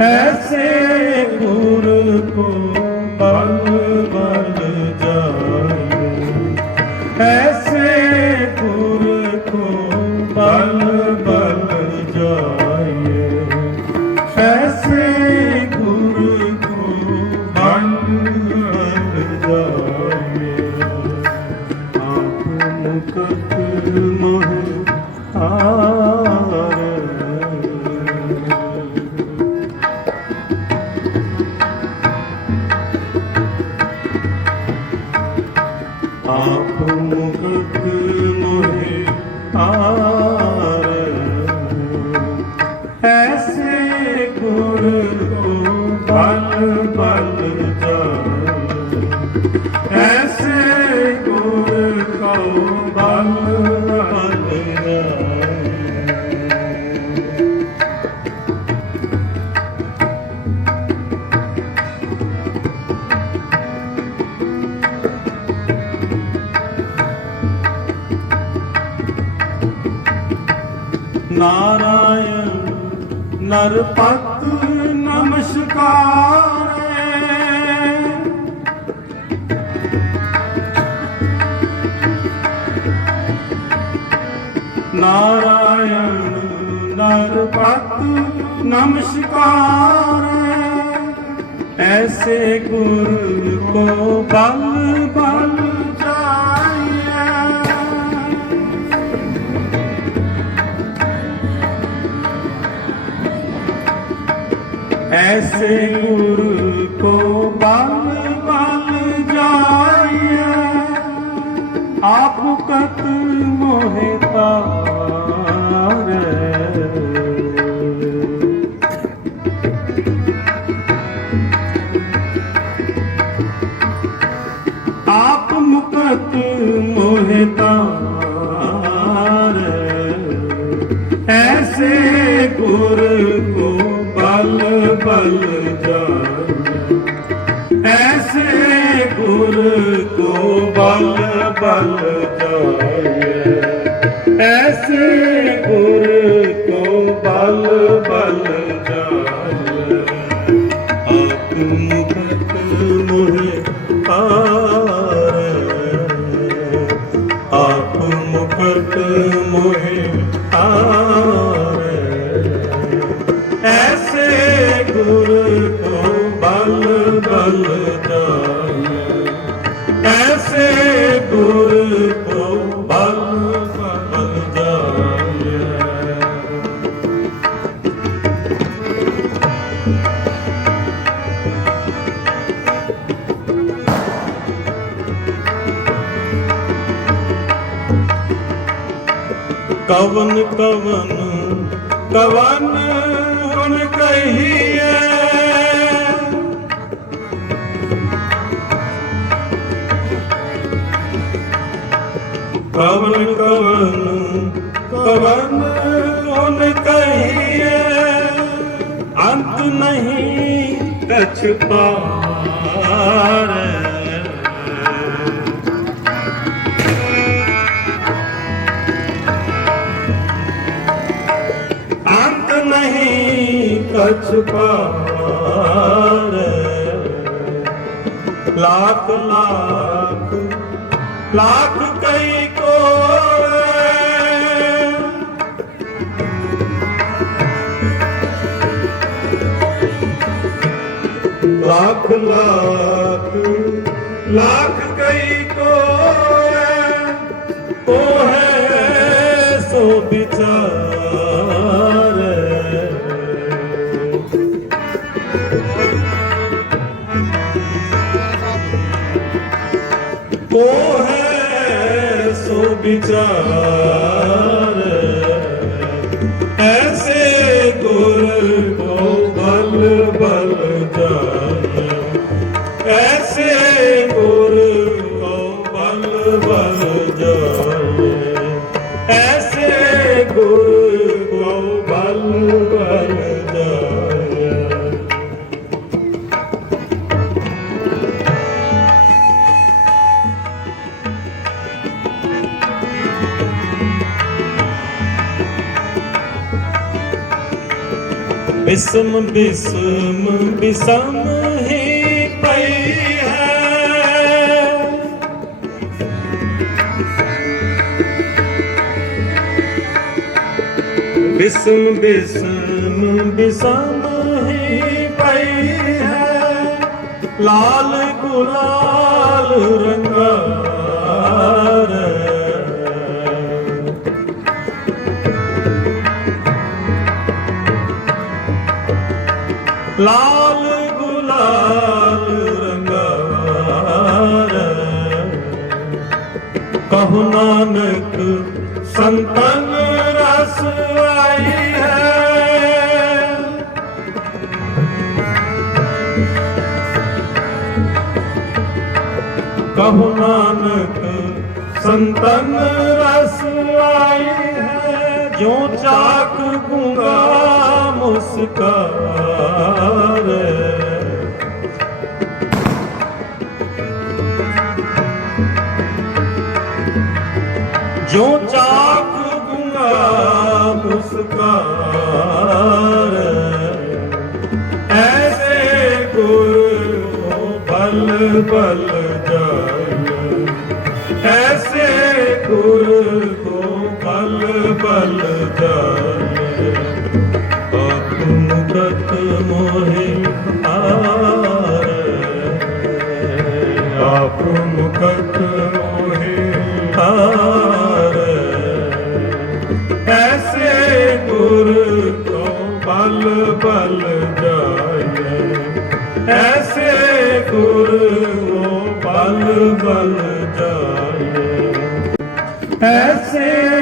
ऐसे गुरु को ਨਾਰਾਇਣ ਨਰਪਤ ਨਮਸਕਾਰ। ਨਾਰਾਇਣ ਨਰਪਤ ਨਮਸਕਾਰ। ਐਸੇ ਗੁਰ ਕੋ ਬਲ ਐਸੇ ਗੁਰ ਕੋ ਬਲ ਬਲ ਜਾਈਐ ਆਪ ਕਤ ਮੋਹਿ ਤਾਰੇ ਮਰ ਜਾਣਾ ਐਸੇ ਗੁਰ ਕੋ ਬਲ ਬਲ ਕਵਨ ਕਵਨ ਕਵਨ ਹੁਣ ਕਹੀਏ ਕਵਨ ਕਵਨ ਕਵਨ ਹੁਣ ਕਹੀਏ ਅੰਤ ਨਹੀਂ ਕਛ ਪਾਰ ਸਚ ਪਾਰੇ ਲਾਖ ਲਾਖ ਲਾਖ ਕਈ ਕੋੜੇ ਲਾਖ ਲਾਖ ਲਾਖ ਕਈ ਕੋੜੇ को है सो विचार ऐसे गुर को बल बल जाए ਬਿਸਮ ਬਿਸਮ ਬਿਸਮ ਹੀ ਪਈ ਹੈ। ਬਿਸਮ ਬਿਸਮ ਬਿਸਮ ਹੀ ਪਈ ਹੈ। ਲਾਲ, ਗੁਲਾਲ ਰੰਗਾ ਲਾਲ ਗੁਲਾਲ ਰੰਗਾਰ ਕਹੂ ਨਾਨਕ, ਸੰਤਨ ਰਸ ਆਈ ਹੈ। ਕਹੂ ਨਾਨਕ, ਸੰਤਨ ਰਸ ਆਈ ਹੈ। ਜੋ ਚਾਕ ਗੁੰਗਾ ਮੁਸਕਾਰੇ ਜੋ ਚਾਕ ਗੁੰਗਾ ਮੁਸਕਾਰੇ ਐਸੇ ਗੁਰ ਕੋ ਬਲ ਬਲ ਜਾਏ। ਐਸੇ ਗੁਰ ਕੋ ਬਲ ਬਲ ਜਾਏ ਆਪ ਮੁਕਤ ਮੋਹਿ ਐਸੇ ਗੁਰ ਕੋ ਬਲ ਬਲ ਜਾਏ। ਐਸੇ ਗੁਰ ਕੋ ਬਲ ਬਲ ਜਾਏ। ਐਸੇ